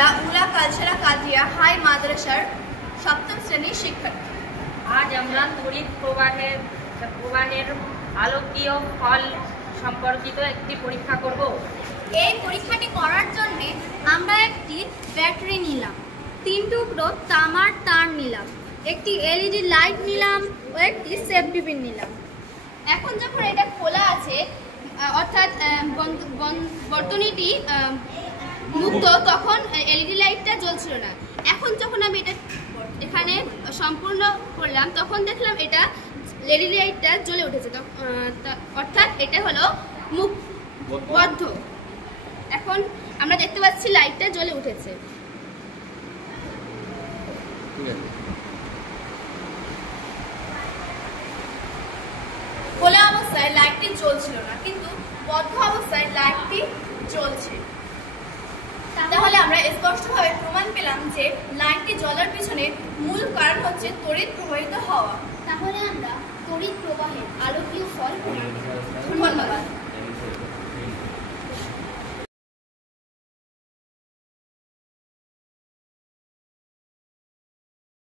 আমরা উলা কালচারা কাদিয়া হাই মাদ্রাসার সপ্তম শ্রেণীর শিক্ষার্থী। আজ আমরা তড়িৎ প্রবাহের আলোকীয় ফল সম্পর্কিত একটি পরীক্ষা করব। এই পরীক্ষাটি করার জন্য আমরা একটি ব্যাটারি নিলাম, 3 টুকরো তামার তার নিলাম, একটি এলইডি লাইট নিলাম ও একটি সেফটি পিন নিলাম। এখন যখন এটা খোলা আছে অর্থাৎ বর্তনীটি মুক্ত, তখন এলইডি লাইটটা জ্বলছিল না। এখন যখন আমি এটা এখানে সম্পূর্ণ করলাম তখন দেখলাম এটা এলইডি লাইটটা জ্বলে উঠেছে, অর্থাৎ এটা হলো বদ্ধ। এখন আমরা দেখতে পাচ্ছি লাইটটা জ্বলে উঠেছে। খোলা অবস্থায় লাইটটি জ্বলছিল না, কিন্তু বদ্ধ অবস্থায় লাইটটি জ্বলছে। তাহলে আমরা স্পষ্টভাবে প্রমাণ পেলাম যে লাইটটি জ্বলার পিছনে মূল কারণ হচ্ছে তড়িৎ প্রবাহিত হওয়া। তাহলে আমরা তড়িৎ প্রবাহের আলোকীয় ফল